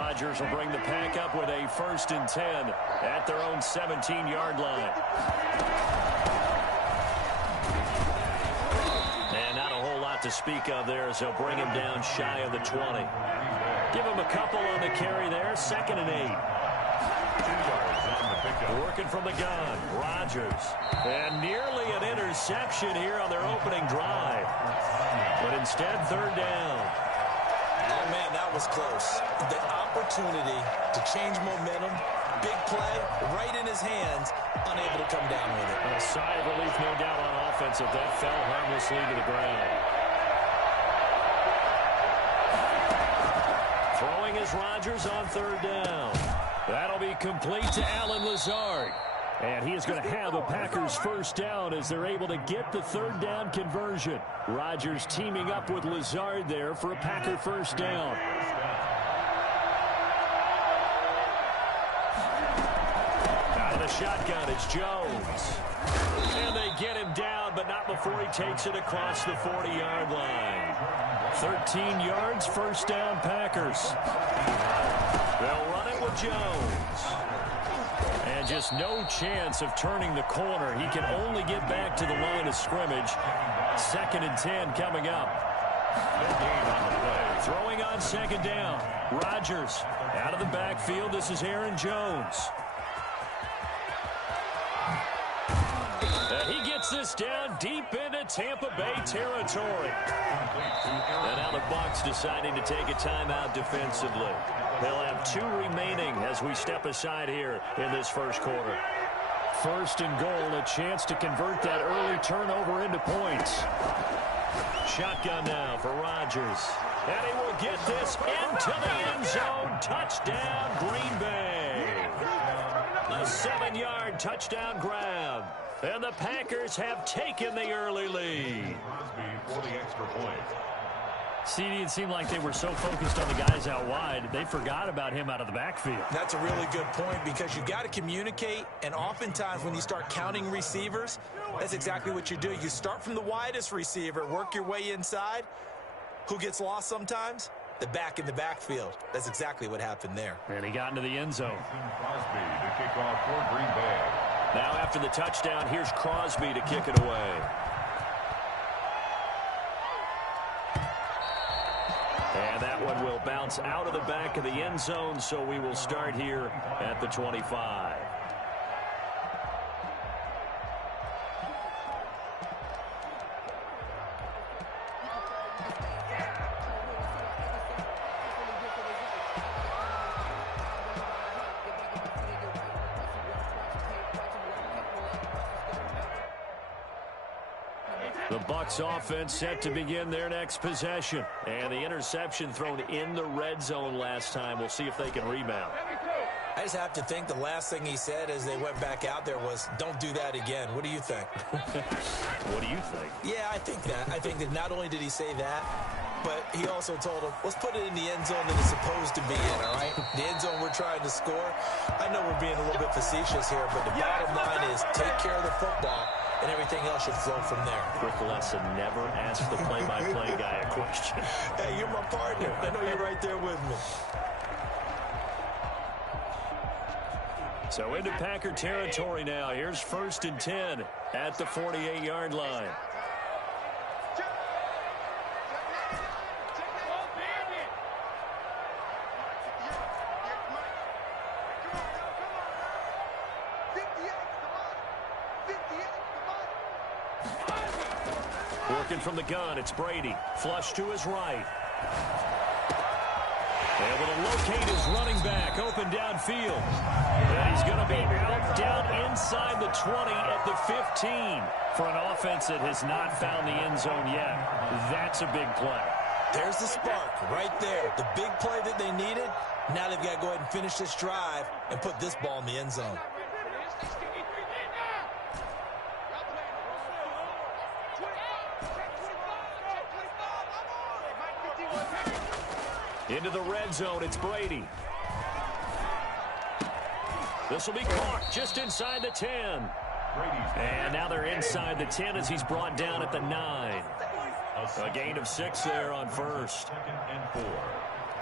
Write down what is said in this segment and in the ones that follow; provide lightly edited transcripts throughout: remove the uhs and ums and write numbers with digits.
Rodgers will bring the pack up with a 1st and 10 at their own 17-yard line. And not a whole lot to speak of there as they'll bring him down shy of the 20. Give him a couple on the carry there, 2nd and 8. Working from the gun, Rodgers. And nearly an interception here on their opening drive. But instead, 3rd down. Oh, man, that was close. The opportunity to change momentum, big play, right in his hands, unable to come down with it. A sigh of relief, no doubt, on offense if that fell harmlessly to the ground. Throwing is Rodgers on 3rd down. That'll be complete to Allen Lazard. And he is going to have a Packers 1st down as they're able to get the 3rd down conversion. Rodgers teaming up with Lazard there for a Packer 1st down. Out of the shotgun, it's Jones. And they get him down, but not before he takes it across the 40-yard line. 13 yards, 1st down Packers. They'll run it with Jones. And just no chance of turning the corner. He can only get back to the line of scrimmage. 2nd and 10 coming up. Throwing on 2nd down. Rodgers out of the backfield. This is Aaron Jones. And he gets this down deep into Tampa Bay territory. And now the Bucs deciding to take a timeout defensively. They'll have 2 remaining as we step aside here in this 1st quarter. 1st and goal, a chance to convert that early turnover into points. Shotgun now for Rodgers. And he will get this into the end zone. Touchdown, Green Bay. A 7-yard touchdown grab. And the Packers have taken the early lead. For the extra point. CD, it seemed like they were so focused on the guys out wide, they forgot about him out of the backfield. That's a really good point because you've got to communicate, and oftentimes when you start counting receivers, that's exactly what you do. You start from the widest receiver, work your way inside. Who gets lost sometimes? The back in the backfield. That's exactly what happened there. And he got into the end zone. Crosby to kick off for Green Bay. Now after the touchdown, here's Crosby to kick it away. And that one will bounce out of the back of the end zone, so we will start here at the 25. The Bucs offense set to begin their next possession. And the interception thrown in the red zone last time. We'll see if they can rebound. I just have to think the last thing he said as they went back out there was, don't do that again. What do you think? What do you think? Yeah, I think that. I think that not only did he say that, but he also told him, let's put it in the end zone that it's supposed to be in, all right? The end zone we're trying to score. I know we're being a little bit facetious here, but the bottom line is take care of the football, and everything else should flow from there. Rick Lesson never asked the play-by-play guy a question. Hey, you're my partner. I know you're right there with me. So into Packer territory now. Here's 1st and 10 at the 48-yard line. Working from the gun, it's Brady. Flush to his right. Able to locate his running back open downfield. And he's going to be out down inside the 20 at the 15 for an offense that has not found the end zone yet. That's a big play. There's the spark right there. The big play that they needed. Now they've got to go ahead and finish this drive and put this ball in the end zone. Into the red zone, it's Brady. This will be caught just inside the 10. And now they're inside the 10 as he's brought down at the 9. A gain of 6 there on first. 2nd and 4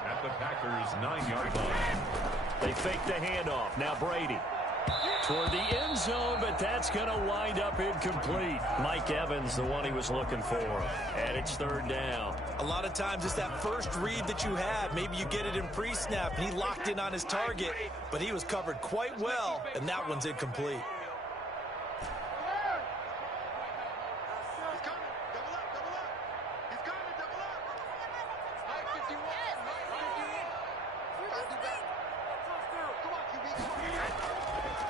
at the Packers. Packers' 9-yard line. They fake the handoff. Now Brady toward the end zone, but that's going to wind up incomplete. Mike Evans, the one he was looking for. And it's third down. A lot of times it's that first read that you have. Maybe you get it in pre-snap, and he locked in on his target, but he was covered quite well, and that one's incomplete.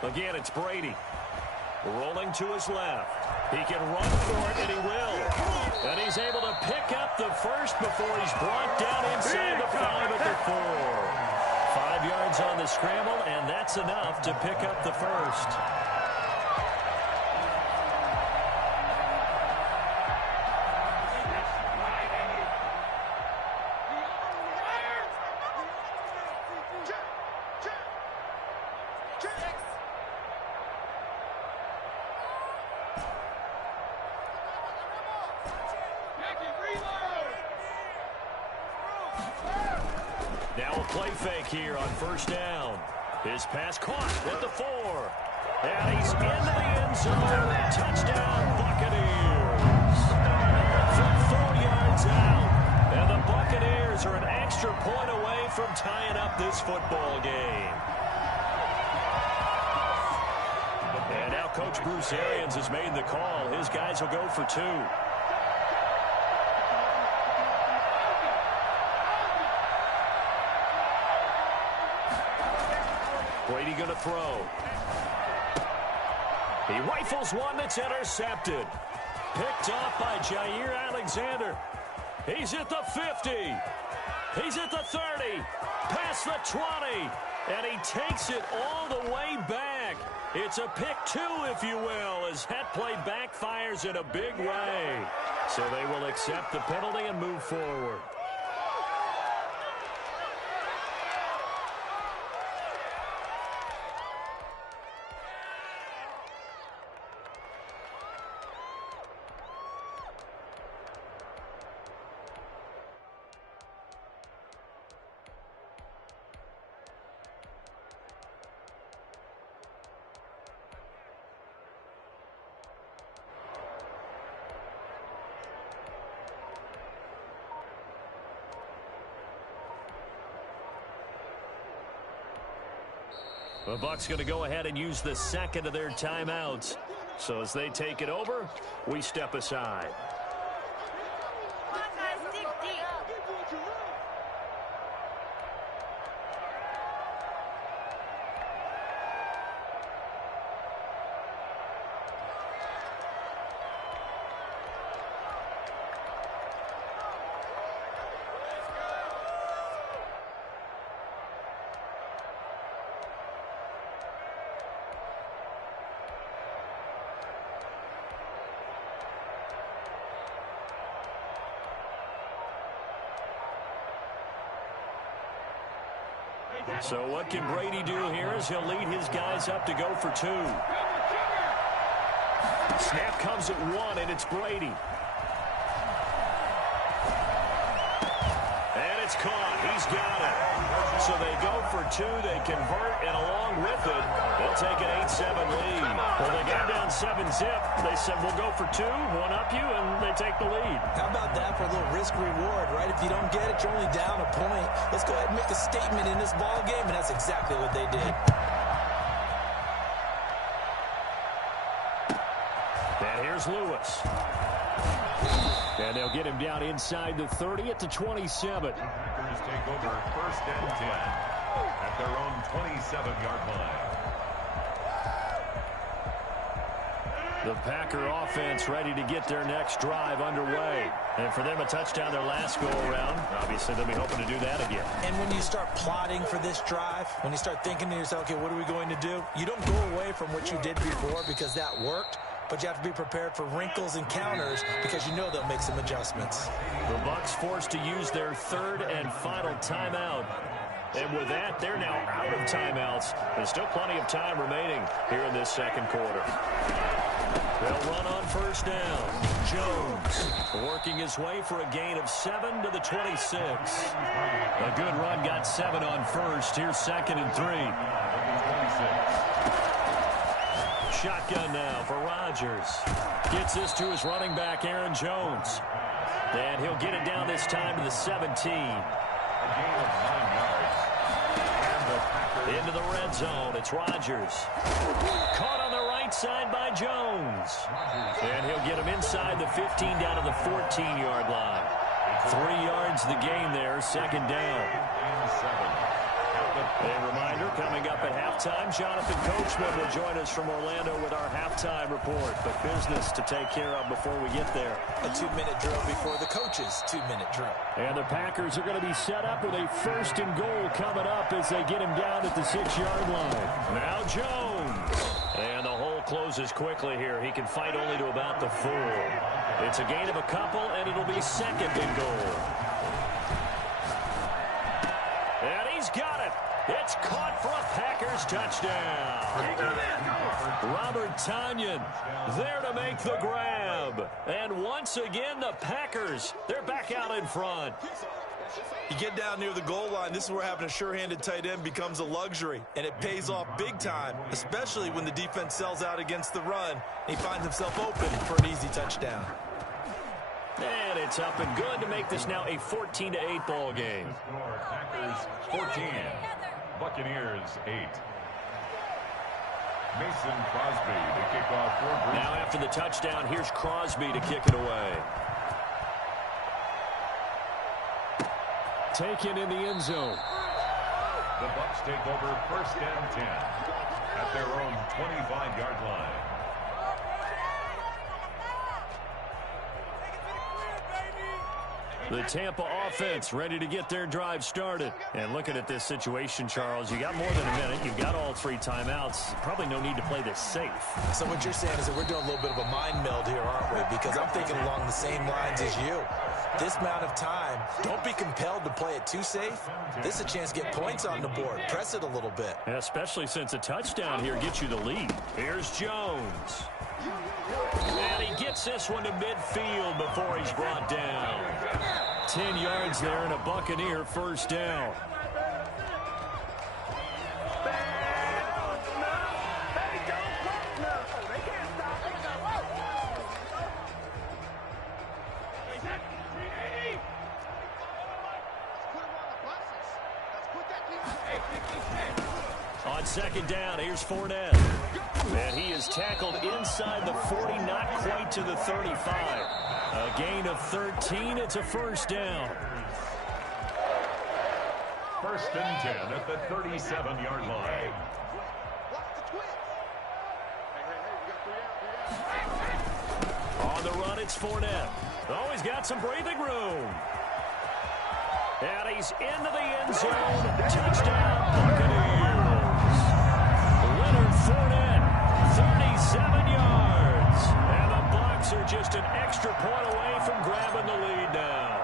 Again, it's Brady. Rolling to his left. He can run for it, and he will. And he's able to pick up the first before he's brought down inside the 5 at the 4. 5 yards on the scramble, and that's enough to pick up the first. Now a play fake here on first down. His pass caught at the 4. And he's into the end zone. Touchdown, Buccaneers. From 4 yards out. And the Buccaneers are an extra point away from tying up this football game. And now Coach Bruce Arians has made the call. His guys will go for 2. Brady going to throw. He rifles one that's intercepted. Picked off by Jair Alexander. He's at the 50. He's at the 30. Past the 20. And he takes it all the way back. It's a pick 2, if you will, as that play backfires in a big way. So they will accept the penalty and move forward. The Bucs going to go ahead and use the second of their timeouts. So as they take it over, we step aside. So what can Brady do here as he'll lead his guys up to go for 2. Snap comes at 1, and it's Brady. And it's caught. He's got it. So they go for 2. They convert, and along with it, they'll take an 8-7 lead. Well, they got down 7-zip. They said, we'll go for 2, one up you, and they take the lead. How about that for a little risk-reward, right? If you don't get it, you're only down a point. Let's go ahead and make a statement in this ball game, and that's exactly what they did. And here's Lewis. And they'll get him down inside the 30 at the 27. Packers take over first and 10 at their own 27-yard line. The Packer offense ready to get their next drive underway. And for them, a touchdown their last go-around. Obviously, they'll be hoping to do that again. And when you start plotting for this drive, when you start thinking to yourself, okay, what are we going to do? You don't go away from what you did before because that worked. But you have to be prepared for wrinkles and counters because you know they'll make some adjustments. The Bucs forced to use their third and final timeout. And with that, they're now out of timeouts. There's still plenty of time remaining here in this second quarter. They'll run on first down. Jones working his way for a gain of 7 to the 26. A good run got 7 on first. Here's 2nd and 3. Shotgun now for Rodgers. Gets this to his running back, Aaron Jones. And he'll get it down this time to the 17. A gain of 9 yards. And the Packers. Into the red zone. It's Rodgers. Caught on the right side by Jones. And he'll get him inside the 15 down to the 14-yard line. 3 yards the gain there. 2nd down. A reminder, coming up at halftime, Jonathan Coachman will join us from Orlando with our halftime report. But business to take care of before we get there. A 2-minute drill before the coach's 2-minute drill. And the Packers are going to be set up with a 1st and goal coming up as they get him down at the 6-yard line. Now Jones. And the hole closes quickly here. He can fight only to about the 4. It's a gain of a couple, and it'll be 2nd and goal. And he's got it. It's caught for a Packers touchdown. Robert Tonyan there to make the grab. And once again, the Packers, they're back out in front. You get down near the goal line, this is where having a sure-handed tight end becomes a luxury, and it pays off big time, especially when the defense sells out against the run. He finds himself open for an easy touchdown. And it's up and good to make this now a 14-8 ball game. Packers 14. Buccaneers 8. Mason Crosby to kick off for Green. Now after the touchdown, here's Crosby to kick it away. Taken in the end zone. The Bucs take over 1st and 10 at their own 25-yard line. The Tampa offense ready to get their drive started. And looking at this situation, Charles, you got more than a minute. You've got all 3 timeouts. Probably no need to play this safe. So what you're saying is that we're doing a little bit of a mind meld here, aren't we? Because I'm thinking along the same lines as you. This amount of time, don't be compelled to play it too safe. This is a chance to get points on the board. Press it a little bit. Yeah, especially since a touchdown here gets you the lead. Here's Jones. And he gets this one to midfield before he's brought down. 10 yards there and a Buccaneer 1st down. On 2nd down, here's Fournette. And he is tackled inside the 40, not quite to the 35. A gain of 13. It's a 1st down. 1st and 10 at the 37-yard line. On the run, it's Fournette. Oh, he's got some breathing room. And he's into the end zone. Touchdown, Buccaneers. Leonard Fournette, 37 yards. And the Bucs are just an extra point away from grabbing the lead now.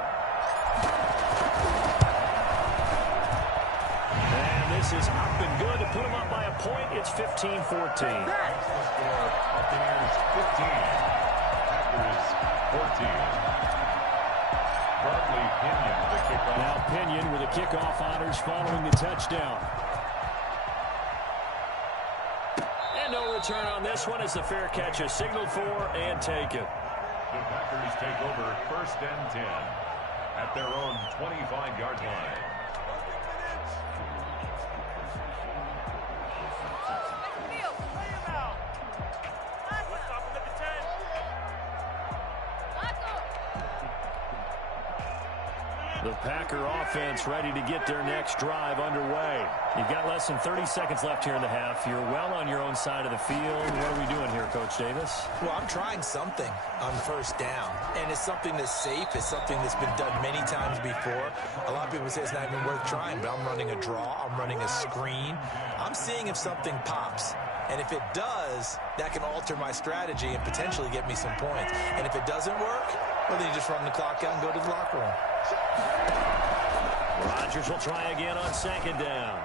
And this is up and good to put them up by a point. It's 15-14. Buccaneers 15. Packers 14. Bradley Pinion with the kickoff. Now Pinion with the kickoff honors following the touchdown. And no return on this one as the fair catch is signaled for and taken. The Packers take over 1st and 10 at their own 25-yard line. The Packer offense ready to get their next drive underway. You've got less than 30 seconds left here in the half. You're well on your own side of the field. What are we doing here, Coach Davis? Well, I'm trying something on 1st down, and it's something that's safe. It's something that's been done many times before. A lot of people say it's not even worth trying, but I'm running a draw. I'm running a screen. I'm seeing if something pops. And if it does, that can alter my strategy and potentially get me some points. And if it doesn't work, well, then you just run the clock out and go to the locker room. Rodgers will try again on 2nd down.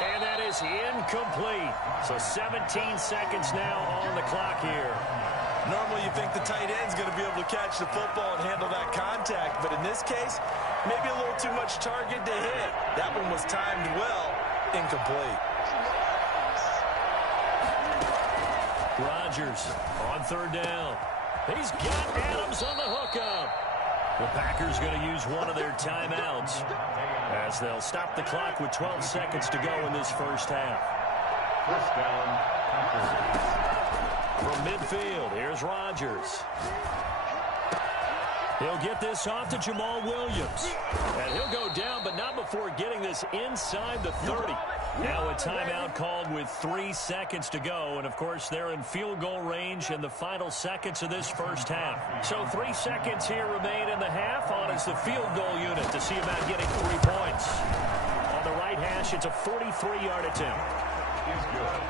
And that is incomplete. So 17 seconds now on the clock here. Normally you think the tight end's going to be able to catch the football and handle that contact, but in this case, maybe a little too much target to hit. That one was timed well, incomplete. Rodgers on third down. He's got Adams on the hookup. The Packers going to use one of their timeouts as they'll stop the clock with 12 seconds to go in this first half. First down, Packers. From midfield, here's Rodgers. He'll get this off to Jamal Williams. And he'll go down, but not before getting this inside the 30. Now a timeout called with 3 seconds to go. And, of course, they're in field goal range in the final seconds of this first half. So 3 seconds here remain in the half on as the field goal unit to see about getting 3 points. On the right hash, it's a 43-yard attempt. Is good.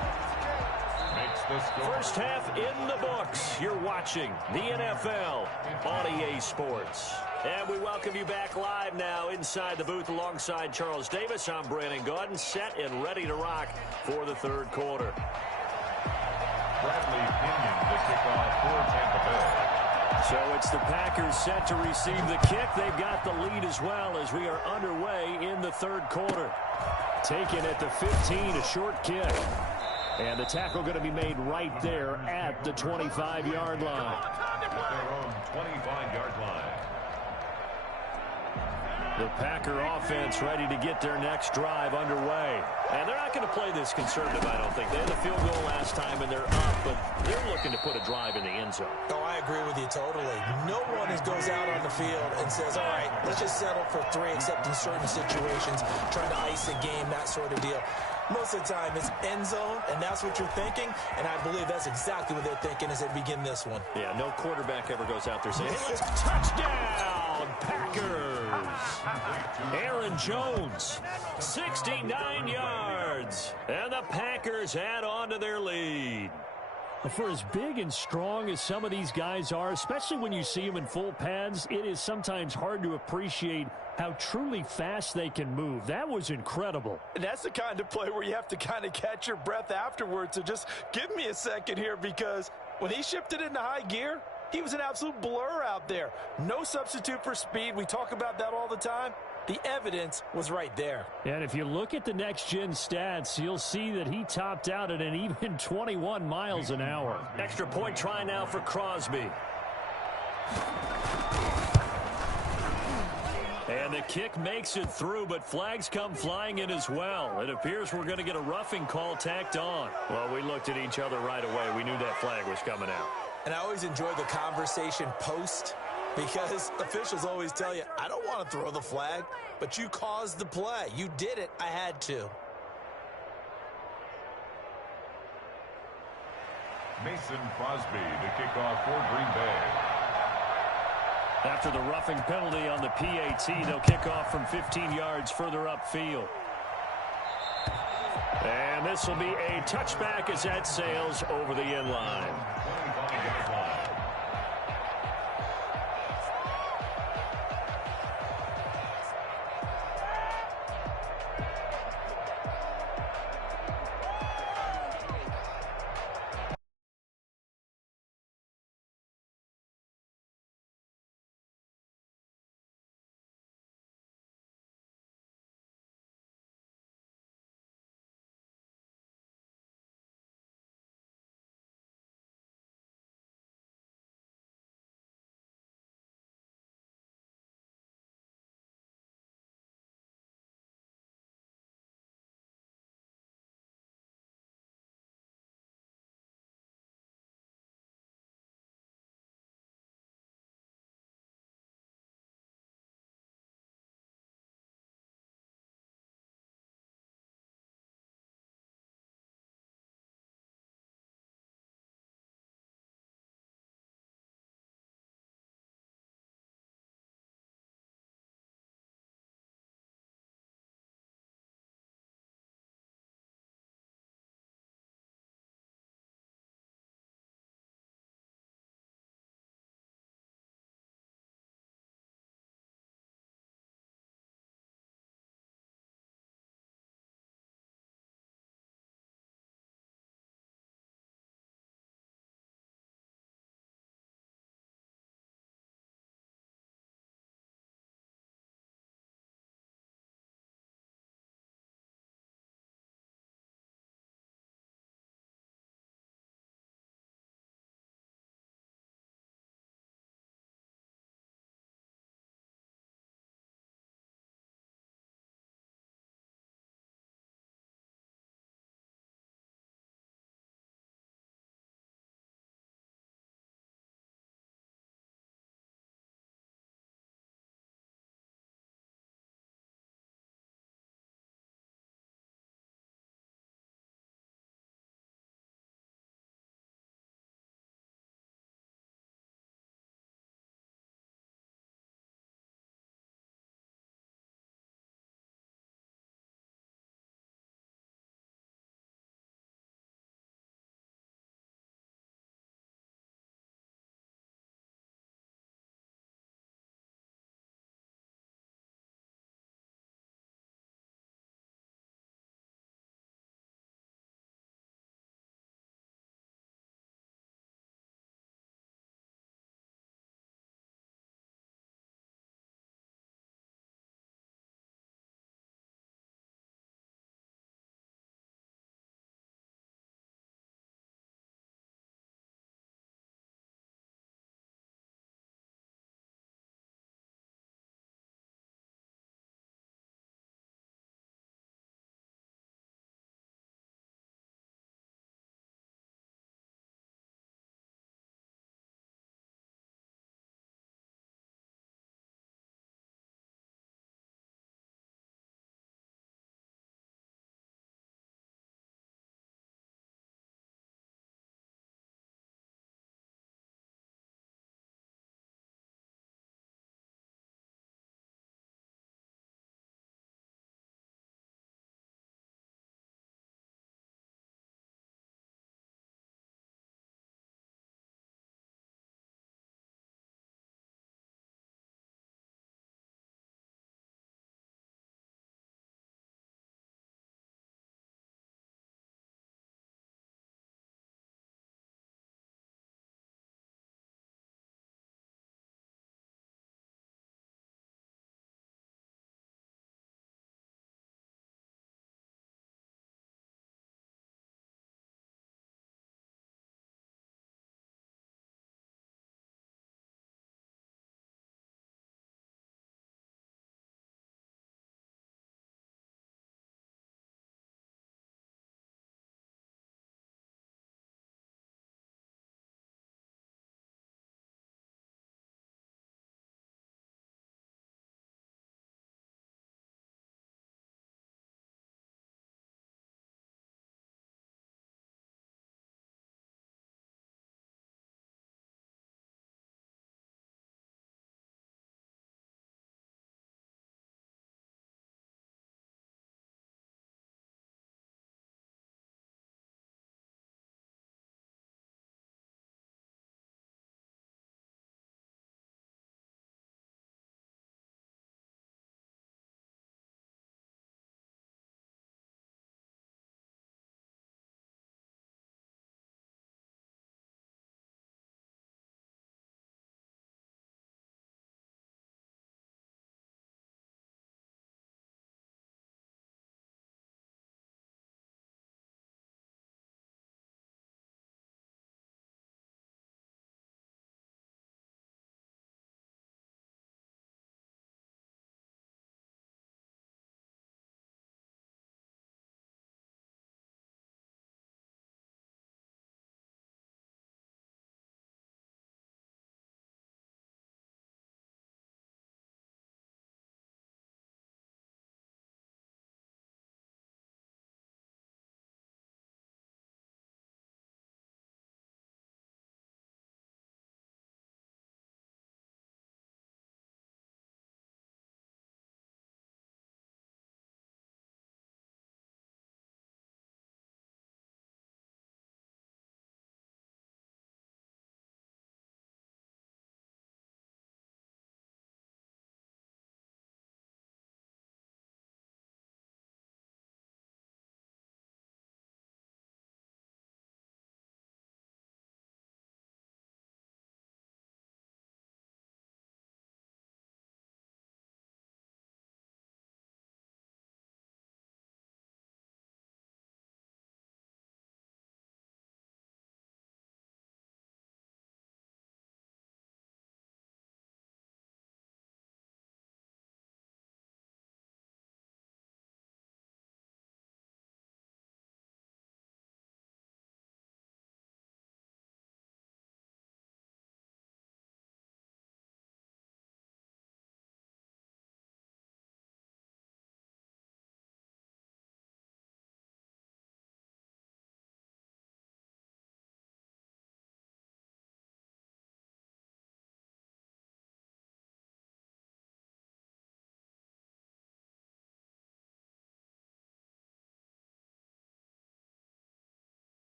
First half in the books. You're watching the NFL on EA Sports. And we welcome you back live now inside the booth alongside Charles Davis. I'm Brandon Gaudin, set and ready to rock for the third quarter. Bradley Pinion to kick off for Tampa Bay. So it's the Packers set to receive the kick. They've got the lead as well as we are underway in the third quarter. Taken at the 15, a short kick. And the tackle going to be made right there at the 25-yard line. At their own 25-yard line. The Packer offense ready to get their next drive underway. And they're not going to play this conservative, I don't think. They had the field goal last time, and they're up, but they're looking to put a drive in the end zone. Oh, I agree with you totally. No one goes out on the field and says, all right, let's just settle for 3, except in certain situations, trying to ice a game, that sort of deal. Most of the time, it's end zone, and that's what you're thinking, and I believe that's exactly what they're thinking as they begin this one. Yeah, no quarterback ever goes out there saying, hey, touchdown, Packers! Aaron Jones, 69 yards, and the Packers add on to their lead. For as big and strong as some of these guys are, especially when you see them in full pads, it is sometimes hard to appreciate how truly fast they can move. That was incredible. And that's the kind of play where you have to kind of catch your breath afterwards. So just give me a second here, because when he shifted into high gear, he was an absolute blur out there. No substitute for speed. We talk about that all the time. The evidence was right there. And if you look at the next-gen stats, you'll see that he topped out at an even 21 miles an hour. Extra point try now for Crosby. And the kick makes it through, but flags come flying in as well. It appears we're going to get a roughing call tacked on. Well, we looked at each other right away. We knew that flag was coming out. And I always enjoy the conversation post, because officials always tell you, I don't want to throw the flag, but you caused the play. You did it. I had to. Mason Crosby to kick off for Green Bay. After the roughing penalty on the PAT, they'll kick off from 15 yards further upfield. And this will be a touchback as that sails over the end line.